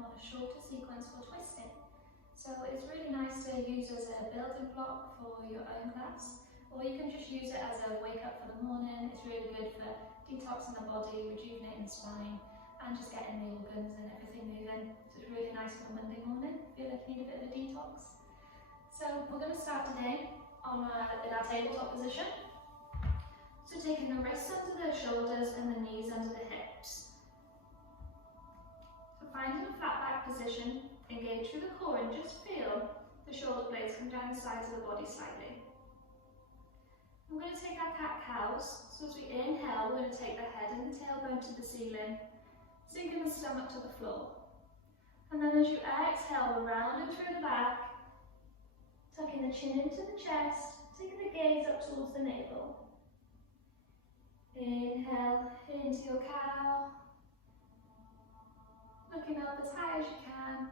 more of a shorter sequence for twisting. So it's really nice to use as a building block for your own class, or you can just use it as a wake up for the morning. It's really good for detoxing the body, rejuvenating the spine, and just getting the organs and everything moving. So it's really nice for a Monday morning. Feel like you need a bit of a detox. So we're going to start today in our tabletop position. So taking the wrists under the shoulders and the knees under the hips. So finding a flat back position, engage through the core and just feel the shoulder blades come down the sides of the body slightly. We're going to take our cat-cows. So as we inhale, we're going to take the head and the tailbone to the ceiling, sinking the stomach to the floor. And then as you exhale, we're rounding through the back, tucking the chin into the chest, taking the gaze up towards the navel. Inhale into your cow, looking up as high as you can,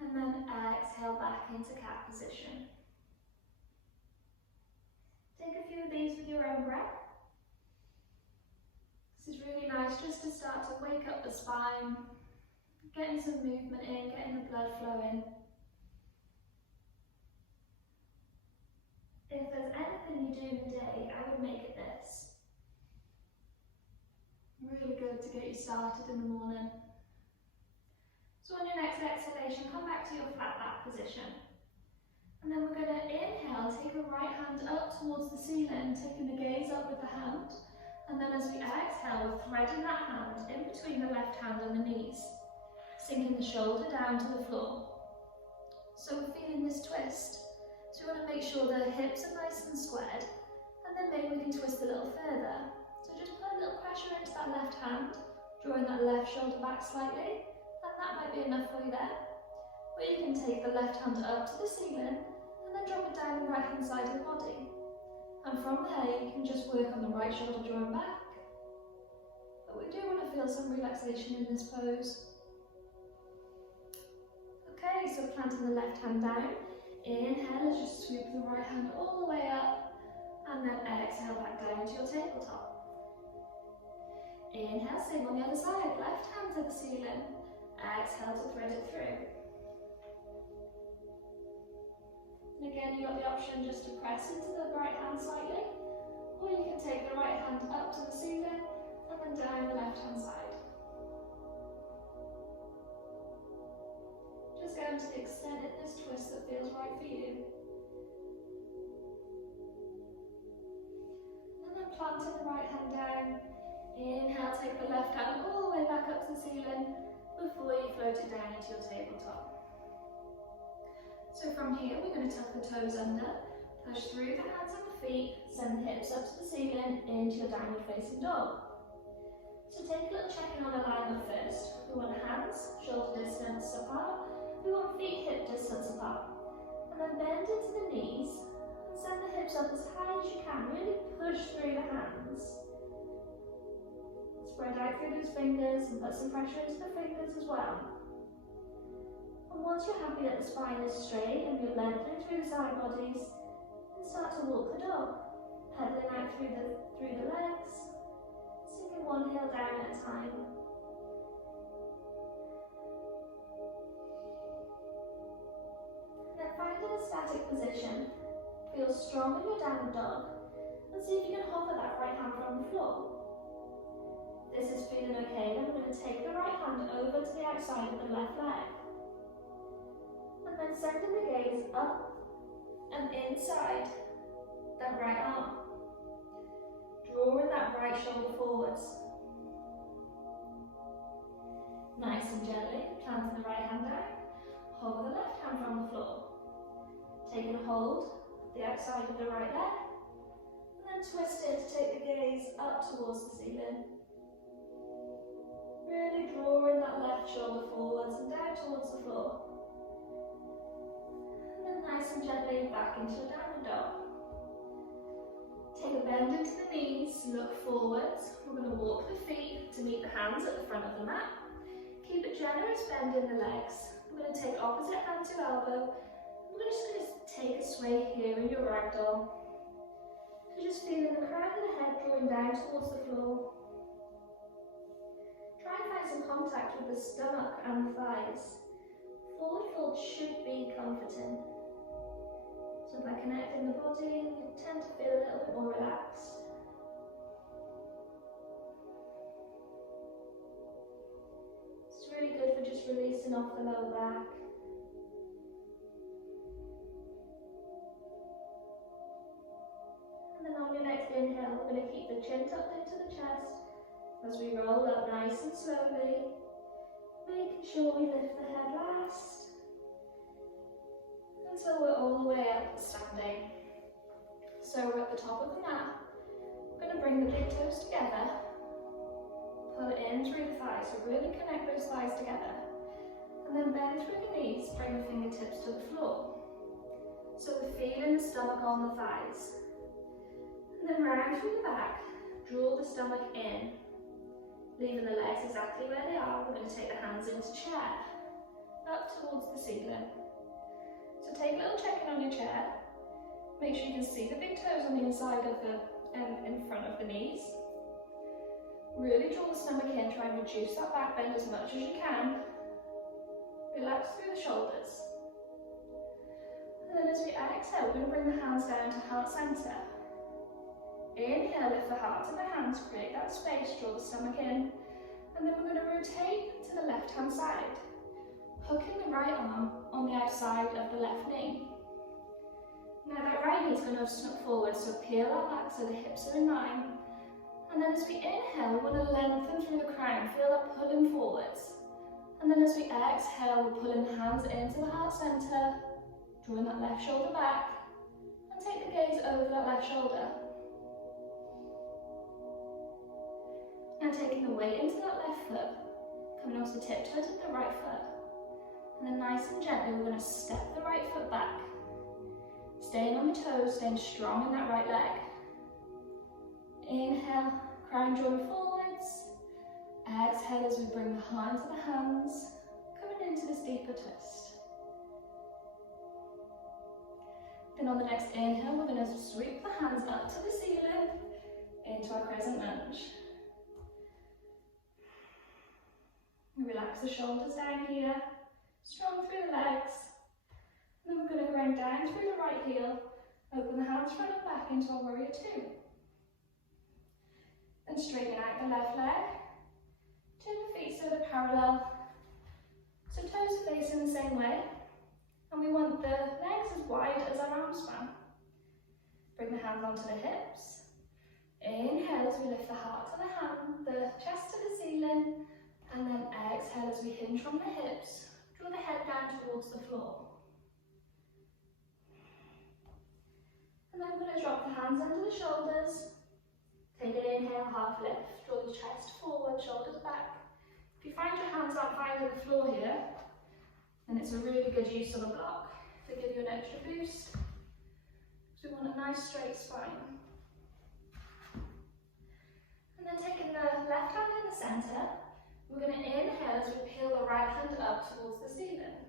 and then exhale back into cat position. Take a few of these with your own breath. This is really nice just to start to wake up the spine, getting some movement in, getting the blood flowing. If there's anything you do in the day, I would make it this. Really good to get you started in the morning. So on your next exhalation, come back to your flat back position. And then we're going to inhale, take the right hand up towards the ceiling, taking the gaze up with the hand. And then as we exhale, we're threading that hand in between the left hand and the knees, sinking the shoulder down to the floor. So we're feeling this twist. So we want to make sure the hips are nice and squared, and then maybe we can twist a little further. So just put a little pressure into that left hand, drawing that left shoulder back slightly, and that might be enough for you there. Or you can take the left hand up to the ceiling, and then drop it down the right hand side of the body. And from there you can just work on the right shoulder drawing back. But we do want to feel some relaxation in this pose. Okay, so planting the left hand down. Inhale as you sweep the right hand all the way up, and then exhale back down to your tabletop. Inhale, same on the other side, left hand to the ceiling. Exhale to thread it through. And again, you've got the option just to press into the right hand slightly, or you can take the right hand up to the ceiling and then down the left hand side. Just going to the extent in this twist that feels right for you. And then planting the right hand down. Inhale, take the left hand all the way back up to the ceiling before you float it down into your tabletop. So from here, we're going to tuck the toes under, push through the hands and the feet, send the hips up to the ceiling into your downward facing dog. So take a little check-in on alignment first. We want hands shoulder distance apart. We want feet hip distance apart. And then bend into the knees and send the hips up as high as you can. Really push through the hands. Spread out through those fingers and put some pressure into the fingers as well. And once you're happy that the spine is straight and you're lengthening through the side bodies, then start to walk the dog, pedaling out through the legs, sinking one heel down at a time. Then find a static position, feel strong in your downward dog, and see if you can hover that right hand from the floor. This is feeling okay, then we're going to take the right hand over to the outside of the left leg. And then sending the gaze up and inside that right arm. Drawing that right shoulder forwards. Nice and gently, planting the right hand down. Hover the left hand from the floor. Taking a hold of the outside of the right leg. And then twist it to take the gaze up towards the ceiling. Really drawing that left shoulder forwards and down towards the floor. And then nice and gently back into a downward dog. Take a bend into the knees, look forwards. We're going to walk the feet to meet the hands at the front of the mat. Keep a generous bend in the legs. We're going to take opposite hand to elbow. We're just going to take a sway here in your ragdoll. So just feeling the crown of the head drawing down towards the floor. Try and find some contact with the stomach and the thighs. Forward fold should be comforting. So by connecting the body, you tend to feel a little bit more relaxed. It's really good for just releasing off the lower back. And then on your next inhale, we're going to keep the chin tucked into the chest as we roll up nice and slowly, making sure we lift the head last. Until we're all the way up standing. So we're at the top of the mat. We're going to bring the big toes together. Pull it in through the thighs, so really connect those thighs together. And then bend through the knees, bring the fingertips to the floor. So we're feeling the stomach on the thighs. And then round through the back, draw the stomach in. Leaving the legs exactly where they are, we're going to take the hands into chair, up towards the ceiling. So take a little check-in on your chair. Make sure you can see the big toes on the inside of the, in front of the knees. Really draw the stomach in, try and reduce that back bend as much as you can. Relax through the shoulders. And then as we exhale, we're going to bring the hands down to heart center. Inhale, lift the heart to the hands, create that space, draw the stomach in. And then we're going to rotate to the left-hand side. Hooking the right arm on the outside of the left knee. Now that right knee is going to snap forward, so peel that back so the hips are in line. And then as we inhale, we want to lengthen through the crown, feel that pulling forwards. And then as we exhale, we're pulling the hands into the heart center, drawing that left shoulder back, and take the gaze over that left shoulder. Now taking the weight into that left foot, coming onto the tiptoes of the right foot. And then nice and gently, we're going to step the right foot back. Staying on the toes, staying strong in that right leg. Inhale, crown join forwards. Exhale as we bring the heart to the hands, coming into this deeper twist. Then on the next inhale, we're going to sweep the hands up to the ceiling, into our crescent lunge. Relax the shoulders down here, strong through the legs. And then we're going to grind down through the right heel, open the hands front and back into our warrior two. Then straighten out the left leg, turn the feet so they're parallel. So toes are facing the same way, and we want the legs as wide as our arm span. Bring the hands onto the hips. Inhale as we lift the heart to the hand, the chest to the ceiling. And then exhale as we hinge from the hips, draw the head down towards the floor. And then we're going to drop the hands under the shoulders. Take an inhale, half lift, draw the chest forward, shoulders back. If you find your hands aren't finding the floor here, then it's a really good use of a block to give you an extra boost. So we want a nice straight spine. And then taking the left hand in the centre, we're going to inhale as we peel the right hand up towards the ceiling.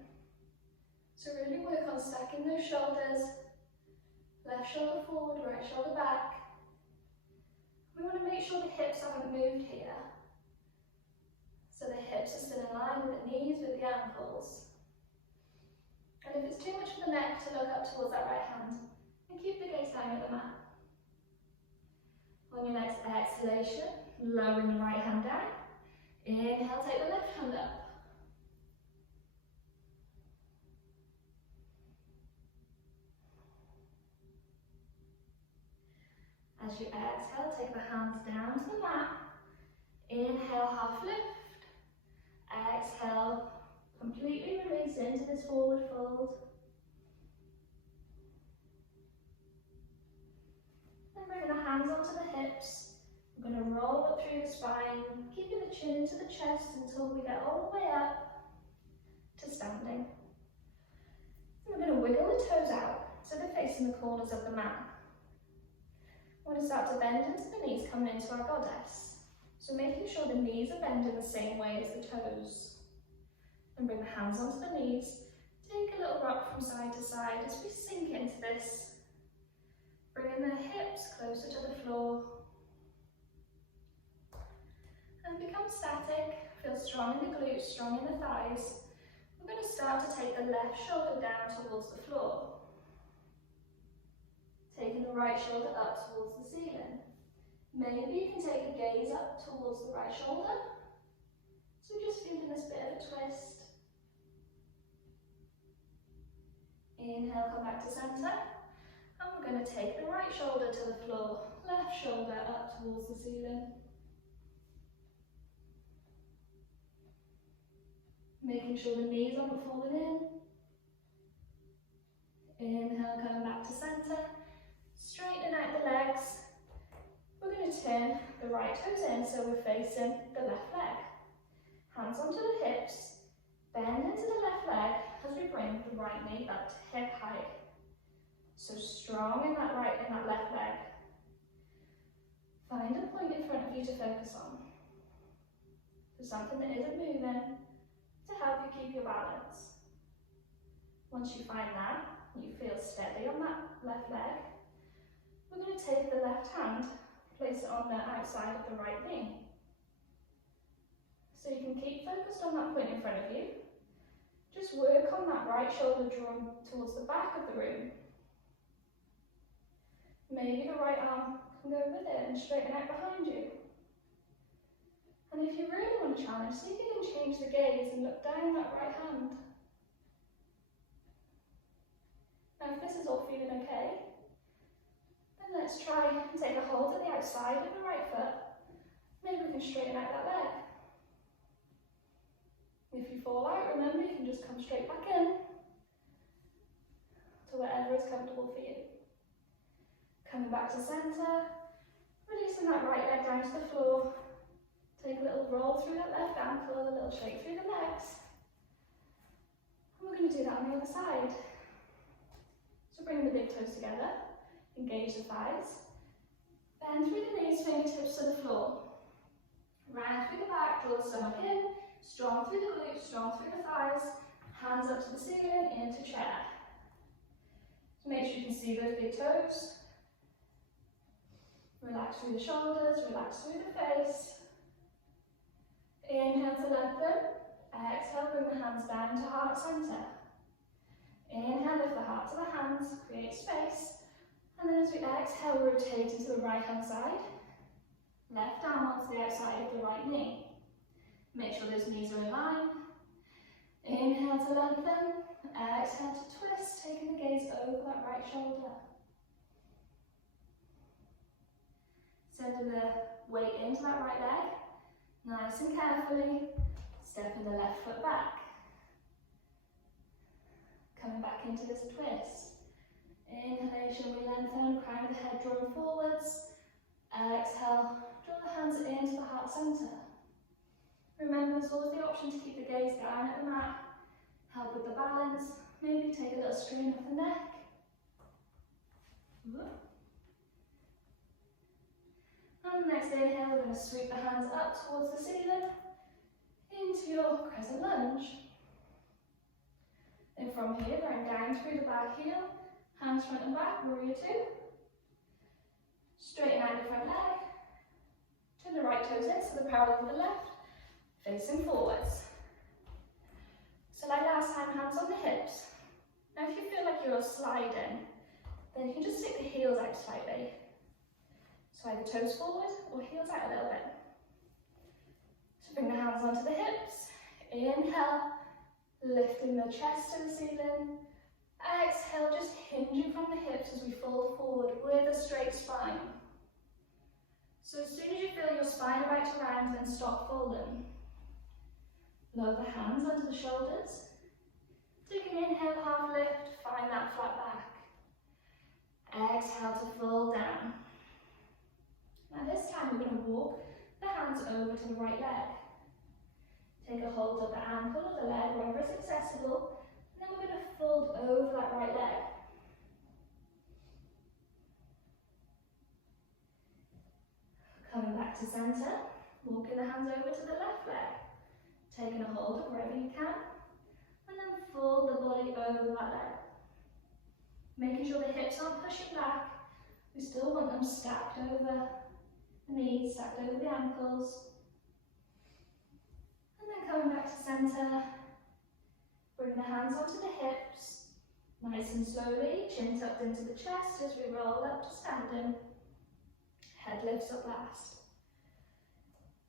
So really work on stacking those shoulders. Left shoulder forward, right shoulder back. We want to make sure the hips haven't moved here. So the hips are still in line with the knees, with the ankles. And if it's too much for the neck to look up towards that right hand, then keep the gaze down at the mat. On your next exhalation, lowering the right hand down. Inhale, take the left hand up. As you exhale, take the hands down to the mat. Inhale, half lift. Exhale, completely release into this forward fold. Then bring the hands onto the hips. We're going to roll up through the spine, keeping the chin into the chest until we get all the way up to standing. Then we're going to wiggle the toes out so they're facing the corners of the mat. We're going to start to bend into the knees, coming into our goddess. So making sure the knees are bending the same way as the toes. And bring the hands onto the knees. Take a little rock from side to side as we sink into this. Bringing the hips closer to the floor. And become static, Feel strong in the glutes, strong in the thighs. We're going to start to take the left shoulder down towards the floor. Taking the right shoulder up towards the ceiling. Maybe you can take the gaze up towards the right shoulder. So just feeling this bit of a twist. Inhale, come back to centre. And we're going to take the right shoulder to the floor, left shoulder up towards the ceiling. Making sure the knees aren't falling in. Inhale, coming back to centre. Straightening out the legs. We're going to turn the right toes in so we're facing the left leg. Hands onto the hips. Bend into the left leg as we bring the right knee up to hip height. So strong in that left leg. Find a point in front of you to focus on. So something that isn't moving to help you keep your balance. Once you find that, you feel steady on that left leg, we're going to take the left hand, place it on the outside of the right knee. So you can keep focused on that point in front of you. Just work on that right shoulder drawn towards the back of the room. Maybe the right arm can go with it and straighten out behind you. And if you really want to challenge, see if you can change the gaze and look down that right hand. Now if this is all feeling okay, then let's try and take a hold at the outside of the right foot. Maybe we can straighten out that leg. If you fall out, remember you can just come straight back in to whatever is comfortable for you. Coming back to centre, releasing that right leg down to the floor. Take a little roll through that left ankle, a little shake through the legs. And we're going to do that on the other side. So bring the big toes together, engage the thighs. Bend through the knees, fingertips to the floor. Round through the back, draw the stomach in. Strong through the glutes, strong through the thighs. Hands up to the ceiling, into chair. So make sure you can see those big toes. Relax through the shoulders, relax through the face. Inhale to lengthen. Exhale, bring the hands down to heart centre. Inhale, lift the heart to the hands, create space. And then as we exhale, rotate into the right hand side. Left arm onto the outside of the right knee. Make sure those knees are in line. Inhale to lengthen. Exhale to twist, taking the gaze over that right shoulder. Sending the weight into that right leg. Nice and carefully, stepping the left foot back. Coming back into this twist. Inhalation, we lengthen, crown of the head drawn forwards. Exhale, draw the hands into the heart centre. Remember, there's always the option to keep the gaze down at the mat. Help with the balance. Maybe take a little strain off the neck. And next inhale, we're going to sweep the hands up towards the ceiling into your crescent lunge. And from here, going down through the back heel, hands front and back, warrior two. Straighten out the front leg. Turn the right toes in, so the parallel with the left, facing forwards. So like last time, hands on the hips. Now if you feel like you're sliding, then you can just stick the heels out slightly. So either toes forward or heels out a little bit. So bring the hands onto the hips. Inhale, lifting the chest to the ceiling. Exhale, just hinging from the hips as we fold forward with a straight spine. So as soon as you feel your spine about to round, then stop folding. Lower the hands under the shoulders. Take an inhale, half lift, find that flat back. Exhale to fold down. Now this time we're going to walk the hands over to the right leg. Take a hold of the ankle of the leg, wherever it's accessible, and then we're going to fold over that right leg. Coming back to centre, walking the hands over to the left leg. Taking a hold of wherever you can, and then fold the body over that leg. Making sure the hips aren't pushing back. We still want them stacked over the knees, stacked over the ankles. back to centre. Bring the hands onto the hips. Nice and slowly, chin tucked into the chest as we roll up to standing. Head lifts up last.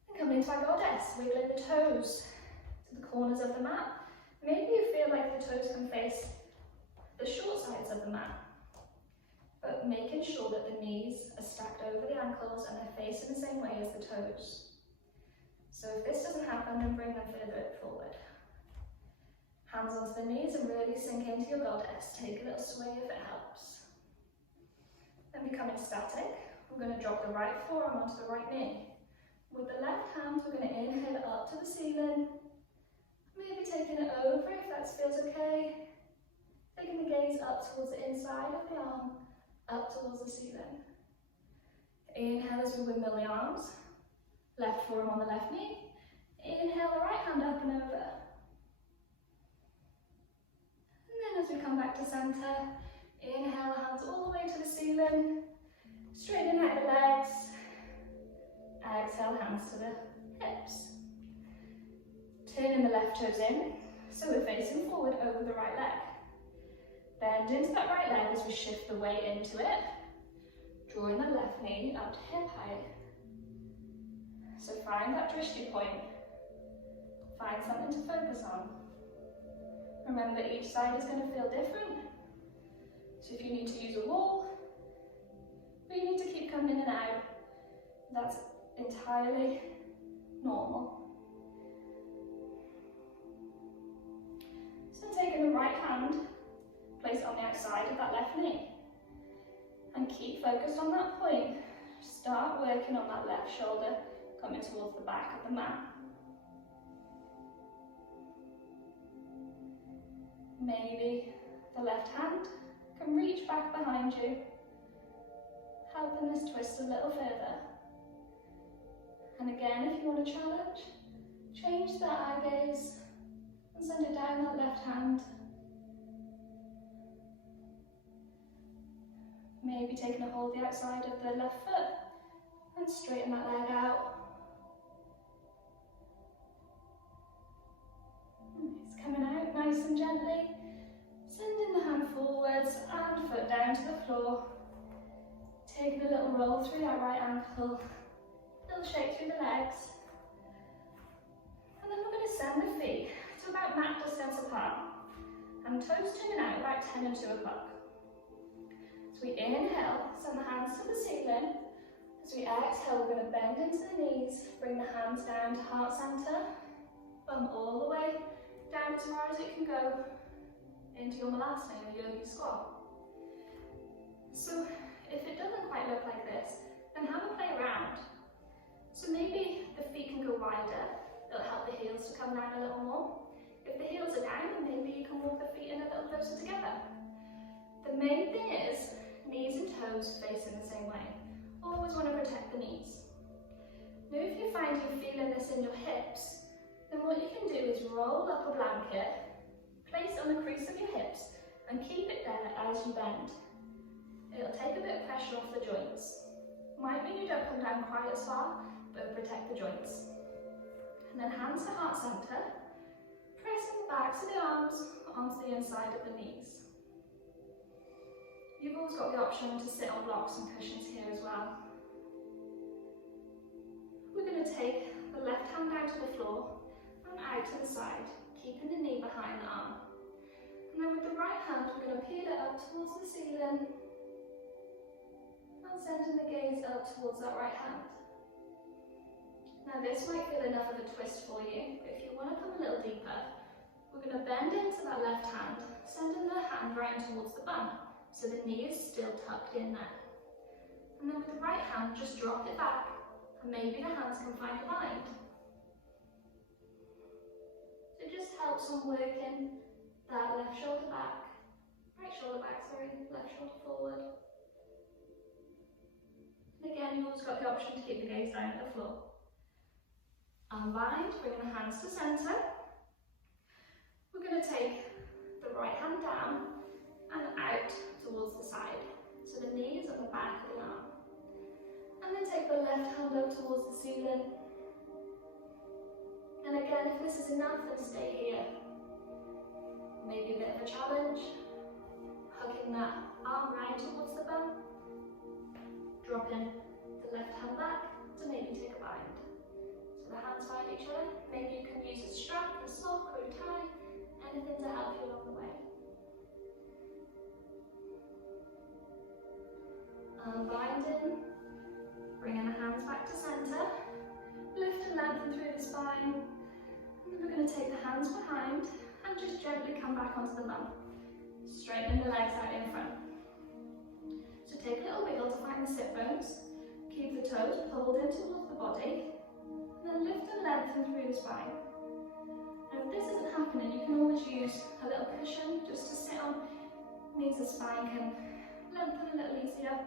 And coming to our goddess, wiggling the toes to the corners of the mat. Maybe you feel like the toes can face the short sides of the mat, but making sure that the knees are stacked over the ankles and they're facing the same way as the toes. So if this doesn't happen, then bring them further forward. Hands onto the knees and really sink into your goddess. Take a little sway if it helps. Then becoming static, we're going to drop the right forearm onto the right knee. With the left hand, we're going to inhale up to the ceiling. Maybe taking it over if that feels okay. Taking the gaze up towards the inside of the arm, up towards the ceiling. Inhale as we windmill the arms. Left forearm on the left knee. Inhale the right hand up and over. And then as we come back to centre, inhale the hands all the way to the ceiling. Straighten out the legs. Exhale, hands to the hips. Turning the left toes in, so we're facing forward over the right leg. Bend into that right leg as we shift the weight into it. Drawing the left knee up to hip height. So find that Twisty point. Find something to focus on. Remember, each side is going to feel different. So if you need to use a wall, or you need to keep coming in and out, that's entirely normal. So taking the right hand, place it on the outside of that left knee. And keep focused on that point. Start working on that left shoulder, coming towards the back of the mat. Maybe the left hand can reach back behind you, helping this twist a little further. And again, if you want to challenge, change that eye gaze and send it down that left hand. Maybe taking a hold of the outside of the left foot and straighten that leg out. It's coming out nice and gently. Sending the hand forwards and foot down to the floor. Taking a little roll through that right ankle. Little shake through the legs. And then we're going to send the feet to about mat distance apart. And toes turning out about 10 and 2 o'clock. As we inhale, send the hands to the ceiling. As we exhale, we're going to bend into the knees, bring the hands down to heart center, bum all the way down as far as it can go into your malasana, or yogi squat. So if it doesn't quite look like this, then have a play around. So maybe the feet can go wider, it'll help the heels to come down a little more. If the heels are down, then maybe you can walk the feet in a little closer together. The main thing is knees and toes facing the same way. Always want to protect the knees. Now if you find you're feeling this in your hips, then what you can do is roll up a blanket, place it on the crease of your hips, and keep it there as you bend. It'll take a bit of pressure off the joints. Might mean you don't come down quite as far, but it'll protect the joints. And then hands to heart center, pressing the backs of the arms onto the inside of the knees. You've always got the option to sit on blocks and cushions here as well. We're going to take the left hand down to the floor and out to the side, keeping the knee behind the arm. And then with the right hand, we're going to peel it up towards the ceiling and sending the gaze up towards that right hand. Now this might feel enough of a twist for you, but if you want to come a little deeper, we're going to bend into that left hand, sending the hand right towards the bum. So the knee is still tucked in there. And then with the right hand, just drop it back, and maybe the hands can find a bind. So it just helps on working that left shoulder back, left shoulder forward. And again, you've always got the option to keep the gaze down at the floor. Unbind, bringing the hands to centre. We're going to take the right hand down and out towards the side. So the knee is at the back of the arm. And then take the left hand up towards the ceiling. And again, if this is enough, then stay here. Maybe a bit of a challenge, hugging that arm right towards the bum, dropping the left hand back to maybe take a bind. So the hands find each other. Maybe you can use a strap, a sock or a tie, anything to help you along the way. Unbinding, bringing the hands back to centre, lift and lengthen through the spine, and then we're going to take the hands behind and just gently come back onto the bum, straightening the legs out in front. So take a little wiggle to find the sit bones, keep the toes pulled in towards the body, and then lift and lengthen through the spine. Now if this isn't happening, you can always use a little cushion just to sit on, means the spine can lengthen a little easier.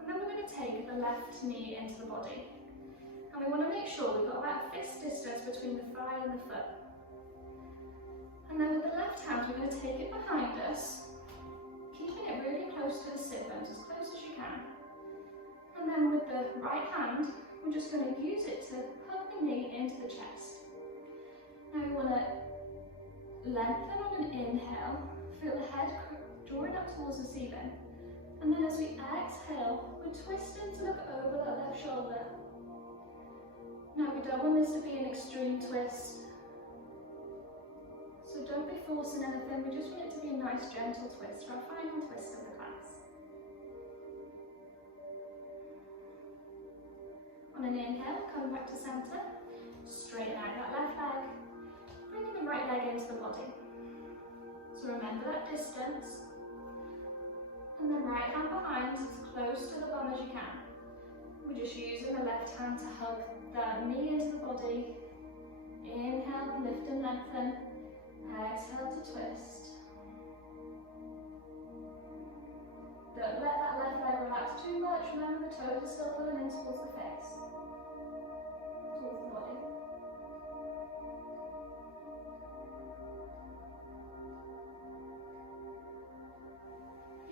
And then we're going to take the left knee into the body. And we want to make sure we've got about a fist distance between the thigh and the foot. And then with the left hand, we're going to take it behind us, keeping it really close to the sit bones, as close as you can. And then with the right hand, we're just going to use it to hug the knee into the chest. Now we want to lengthen on an inhale, feel the head drawing up towards the ceiling. And then as we exhale, we're twisting to look over that left shoulder. Now we don't want this to be an extreme twist. So don't be forcing anything, we just want it to be a nice gentle twist, our final twist of the class. On an inhale, come back to centre, straighten out that left leg, bringing the right leg into the body. So remember that distance, and then right hand behind, as close to the bum as you can. We're just using the left hand to hug the knee into the body. Inhale, lift and lengthen. Exhale to twist. Don't let that left leg relax too much. Remember the toes are still pulling in towards the face, towards the body.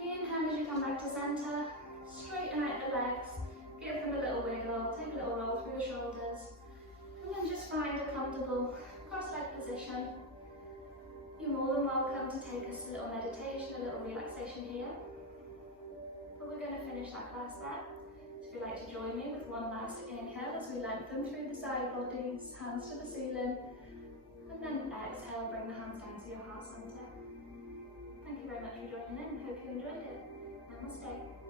Inhale as you come back to centre. Straighten out the legs. Give them a little wiggle. Take a little roll through the shoulders. And then just find a comfortable cross-leg position. You're more than welcome to take a little meditation, a little relaxation here. But we're going to finish that class there. So if you'd like to join me with one last inhale as we lengthen through the side bodies, hands to the ceiling, and then exhale, bring the hands down to your heart centre. Thank you very much for joining in. Hope you enjoyed it. Namaste.